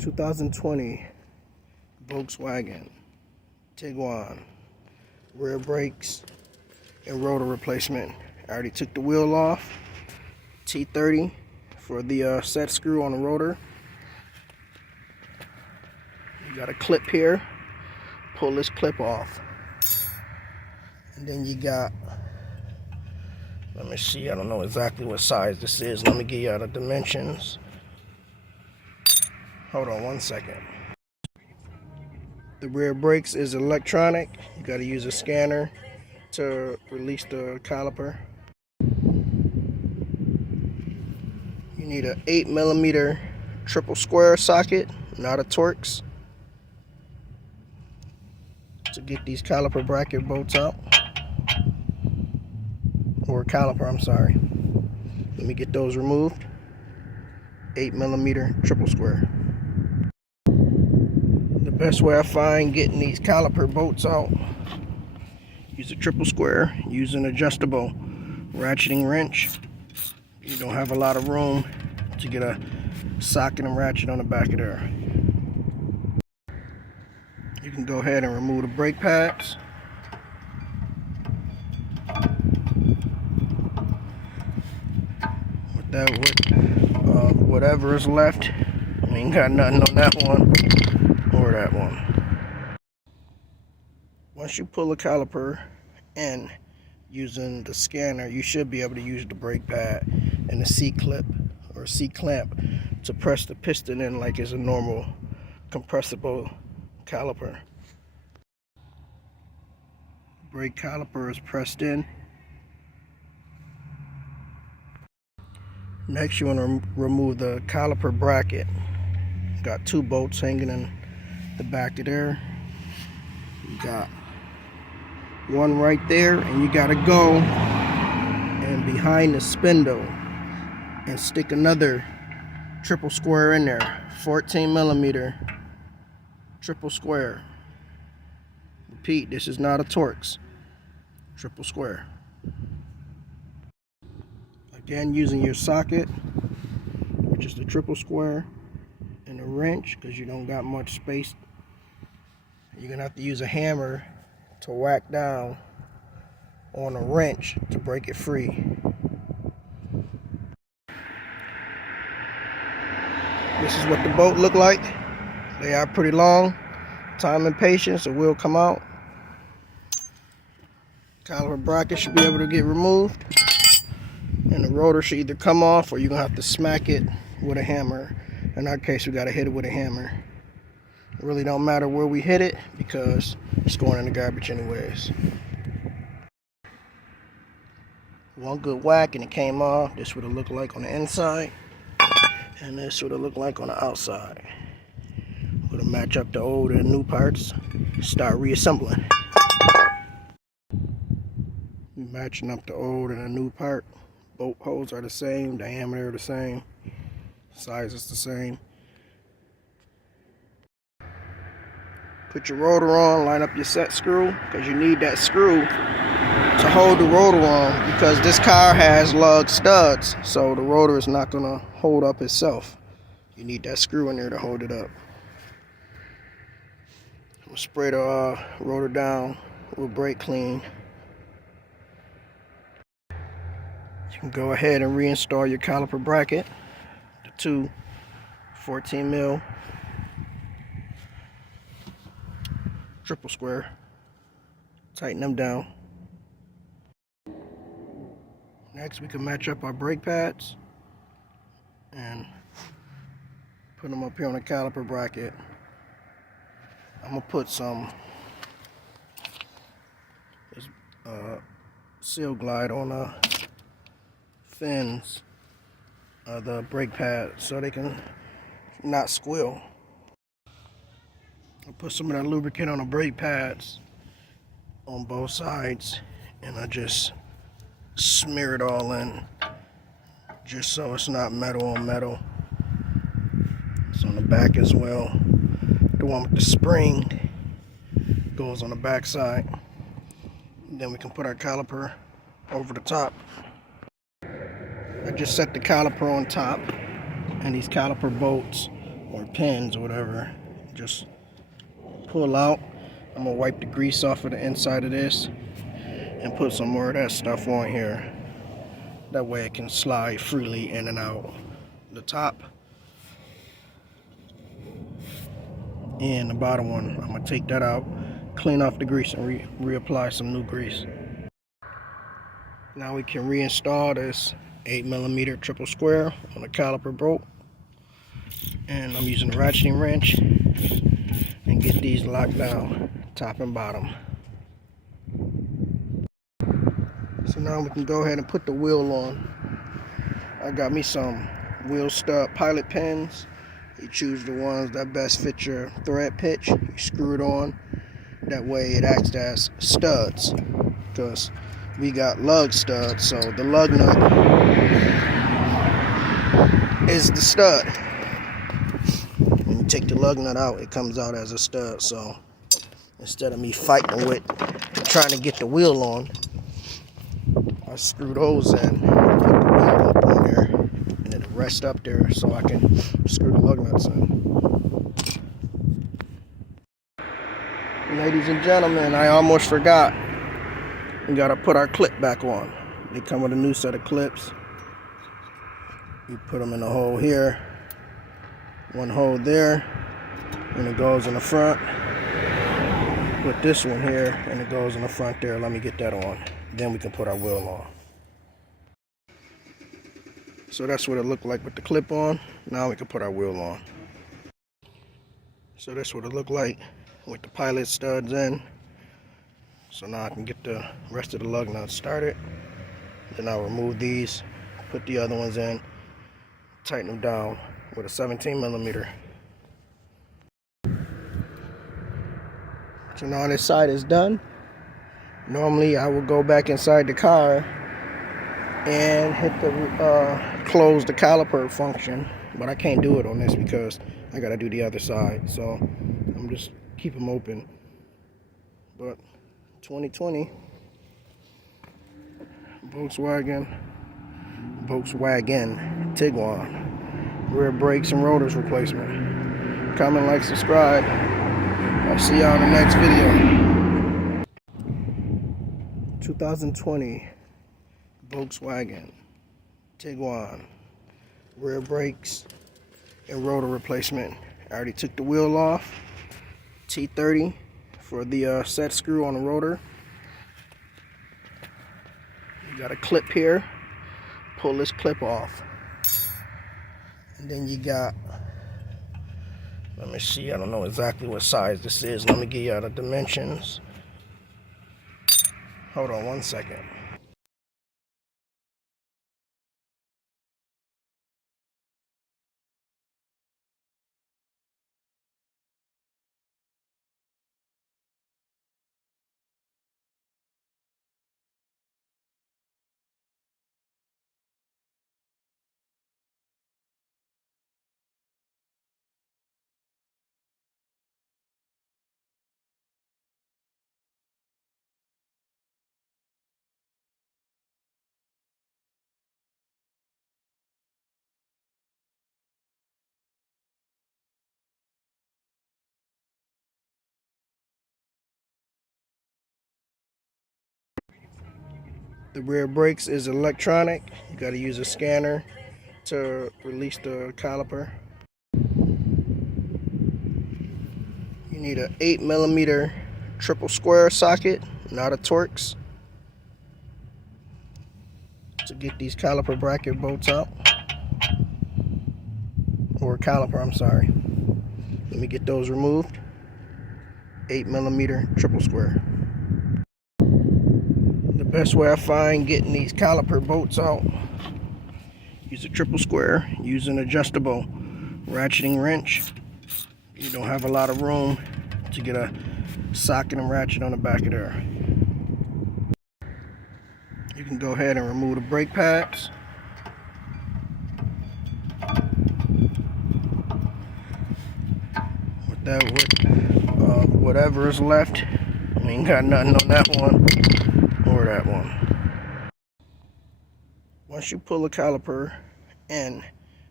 2020 Volkswagen Tiguan rear brakes and rotor replacement. I already took the wheel off. T30 for the set screw on the rotor. You got a clip here. Pull this clip off, and then you got, let me see, I don't know exactly what size this is. Let me give you the dimensions. Hold on one second. The rear brakes is electronic. You got to use a scanner to release the caliper. You need an 8mm triple square socket, not a Torx, to get these caliper bracket bolts out. Or caliper, I'm sorry. Let me get those removed. 8mm triple square. The best way I find getting these caliper bolts out, use a triple square, use an adjustable ratcheting wrench. You don't have a lot of room to get a socket and ratchet on the back of there. You can go ahead and remove the brake pads. With whatever is left, we ain't got nothing on that one or that one. Once you pull the caliper in using the scanner, you should be able to use the brake pad and the C-clip or C-clamp to press the piston in like it's a normal compressible caliper. Brake caliper is pressed in. Next, you want to remove the caliper bracket. Got two bolts hanging in the back of there. You got one right there, and you got to go and behind the spindle and stick another triple square in there. 14mm triple square. Repeat, this is not a Torx. Triple square. Again, using your socket, which is the triple square, and a wrench, because you don't got much space. You're gonna have to use a hammer to whack down on a wrench to break it free. This is what the bolt look like. They are pretty long. Time and patience, it will come out. Caliper bracket should be able to get removed, and the rotor should either come off or you're gonna have to smack it with a hammer. In our case, we gotta hit it with a hammer. It really don't matter where we hit it because it's going in the garbage anyways. One good whack and it came off. This would have looked like on the inside, and this would have looked like on the outside. We're gonna match up the old and new parts, start reassembling. Matching up the old and the new part. Bolt holes are the same, diameter are the same, size is the same. Put your rotor on, line up your set screw, because you need that screw to hold the rotor on, because this car has lug studs, so the rotor is not going to hold up itself. You need that screw in there to hold it up. I'm going to spray the rotor down with brake clean. You can go ahead and reinstall your caliper bracket, the two 14mm triple square. Tighten them down. Next, we can match up our brake pads and put them up here on the caliper bracket. I'm gonna put some seal glide on the fins of the brake pad so they can not squeal. I put some of that lubricant on the brake pads on both sides, and I just smear it all in just so it's not metal on metal. It's on the back as well. The one with the spring goes on the back side. Then we can put our caliper over the top. I just set the caliper on top, and these caliper bolts or pins or whatever, just pull out. I'm gonna wipe the grease off of the inside of this and put some more of that stuff on here. That way it can slide freely in and out the top. And the bottom one, I'm gonna take that out, clean off the grease, and reapply some new grease. Now we can reinstall this 8mm triple square on a caliper bolt. And I'm using a ratcheting wrench and get these locked down, top and bottom. So now we can go ahead and put the wheel on. I got me some wheel stud pilot pins. You choose the ones that best fit your thread pitch. You screw it on. That way it acts as studs, because we got lug studs. So the lug nut is the stud. When you take the lug nut out, it comes out as a stud. So instead of me fighting with trying to get the wheel on, I screw those in, put the wheel up on there, and it'll rest up there so I can screw the lug nuts in. Ladies and gentlemen, I almost forgot. We gotta put our clip back on. They come with a new set of clips. You put them in a hole here, one hole there, and it goes in the front. Put this one here, and it goes in the front there. Let me get that on. Then we can put our wheel on. So that's what it looked like with the clip on. Now we can put our wheel on. So that's what it looked like with the pilot studs in. So now I can get the rest of the lug nuts started. Then I'll remove these, put the other ones in, tighten them down with a 17mm. So now this side is done. Normally I will go back inside the car and hit the close the caliper function, but I can't do it on this because I gotta do the other side. So I'm just keep them open. But 2020 Volkswagen Tiguan rear brakes and rotors replacement. Comment, like, subscribe. I'll see y'all in the next video. 2020 Volkswagen Tiguan rear brakes and rotor replacement. I already took the wheel off. T30 for the set screw on the rotor. You got a clip here. Pull this clip off. And then you got, let me see, I don't know exactly what size this is. Let me give you the dimensions. Hold on one second. The rear brakes is electronic. You got to use a scanner to release the caliper. You need an 8mm triple square socket, not a Torx, to get these caliper bracket bolts out. Or caliper, I'm sorry. Let me get those removed. 8mm triple square. The best way I find getting these caliper bolts out, use a triple square, use an adjustable ratcheting wrench. You don't have a lot of room to get a socket and ratchet on the back of there. You can go ahead and remove the brake pads. With that, whatever is left, we ain't got nothing on that one or that one. Once you pull the caliper in,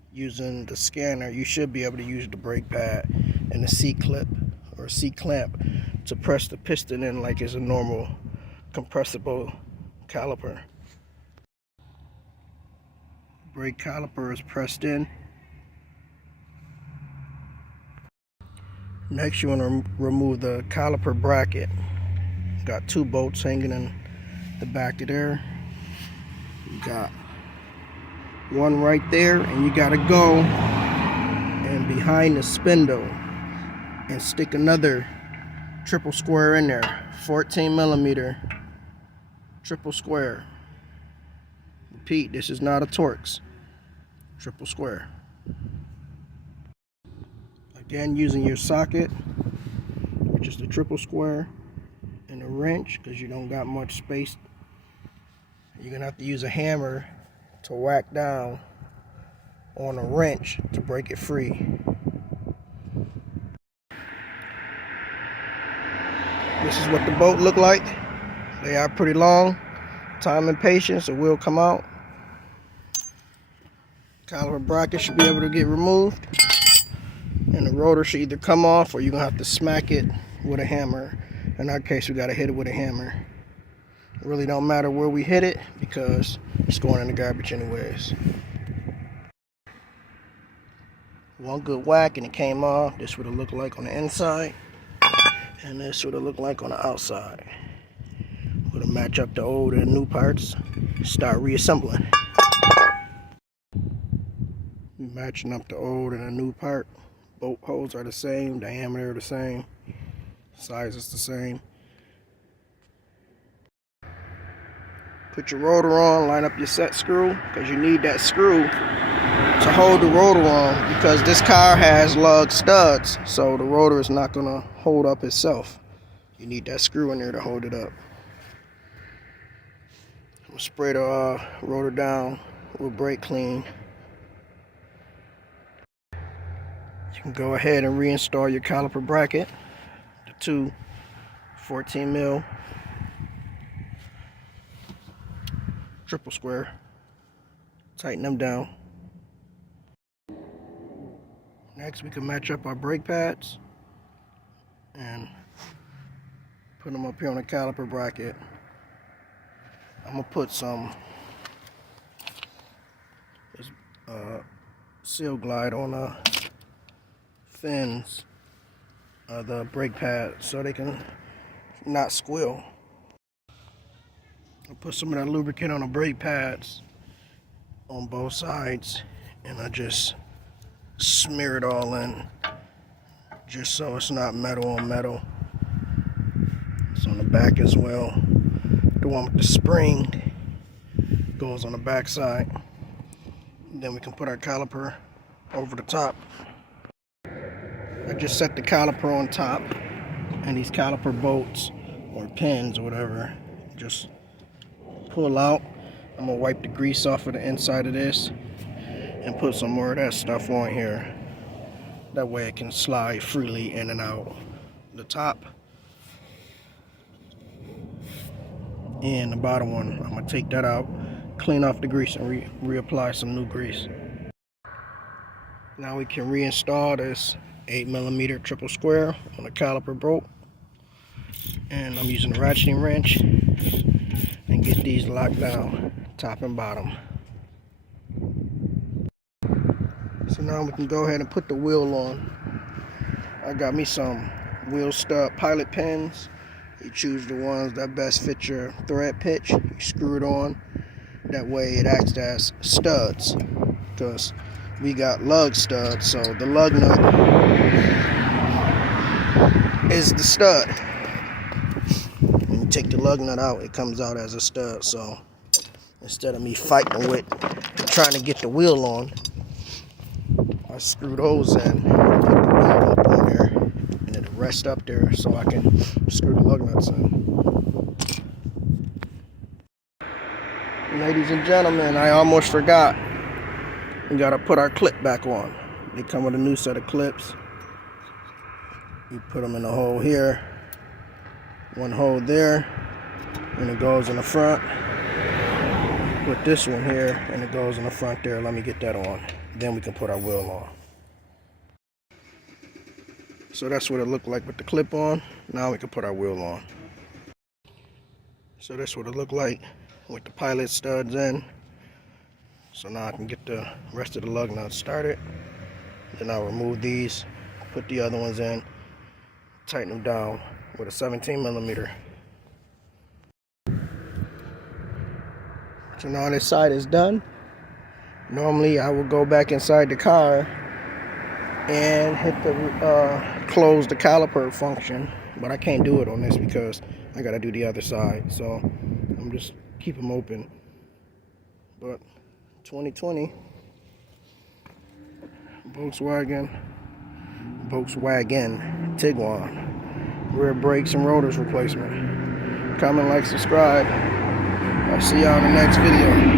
using the scanner, you should be able to use the brake pad and the C-clip or C-clamp to press the piston in like it's a normal compressible caliper. Brake caliper is pressed in. Next, you want to remove the caliper bracket. Got 2 bolts hanging in the back of there. You got one right there, and you got to go and behind the spindle and stick another triple square in there, 14mm triple square. Repeat, this is not a Torx, triple square. Again, using your socket, which is the triple square, and a wrench, because you don't got much space. You're gonna have to use a hammer to whack down on a wrench to break it free. This is what the bolt look like. They are pretty long. Time and patience, it will come out. Caliper bracket should be able to get removed, and the rotor should either come off or you're gonna have to smack it with a hammer. In our case, we gotta hit it with a hammer. It really don't matter where we hit it because it's going in the garbage anyways. One good whack and it came off. This would have looked like on the inside, and this would have looked like on the outside. We're gonna match up the old and new parts, start reassembling. Matching up the old and the new part. Bolt holes are the same, diameter the same, size is the same. Put your rotor on, line up your set screw, because you need that screw to hold the rotor on, because this car has lug studs, so the rotor is not going to hold up itself. You need that screw in there to hold it up. I'm going to spray the rotor down with brake clean. You can go ahead and reinstall your caliper bracket, the 2 14mm triple square. Tighten them down. Next, we can match up our brake pads and put them up here on the caliper bracket. I'm gonna put some seal glide on the fins of the brake pad so they can not squeal. I put some of that lubricant on the brake pads on both sides, and I just smear it all in just so it's not metal on metal. It's on the back as well. The one with the spring goes on the back side. Then we can put our caliper over the top. I just set the caliper on top, and these caliper bolts or pins or whatever just pull out. I'm gonna wipe the grease off of the inside of this and put some more of that stuff on here. That way it can slide freely in and out the top and the bottom one. I'm gonna take that out, clean off the grease, and reapply some new grease. Now we can reinstall this 8mm triple square on the caliper bolt, and I'm using a ratcheting wrench and get these locked down, top and bottom. So now we can go ahead and put the wheel on. I got me some wheel stud pilot pins. You choose the ones that best fit your thread pitch. You screw it on. That way it acts as studs, because we got lug studs, so the lug nut is the stud. When you take the lug nut out, it comes out as a stud. So instead of me fighting with trying to get the wheel on, I screw those in, put the wheel up on there, and it'll rest up there so I can screw the lug nuts in. Ladies and gentlemen, I almost forgot. We gotta put our clip back on. They come with a new set of clips. You put them in the hole here, one hole there, and it goes in the front. Put this one here, and it goes in the front there. Let me get that on. then we can put our wheel on. So that's what it looked like with the clip on. Now we can put our wheel on. So that's what it looked like with the pilot studs in. So now I can get the rest of the lug nuts started. Then I'll remove these, put the other ones in, tighten them down with a 17mm. So now this side is done. Normally I will go back inside the car and hit the close the caliper function, but I can't do it on this because I gotta do the other side. So I'm just keep them open. But 2020 Volkswagen Tiguan rear brakes and rotors replacement. Comment, like, subscribe. I'll see y'all in the next video.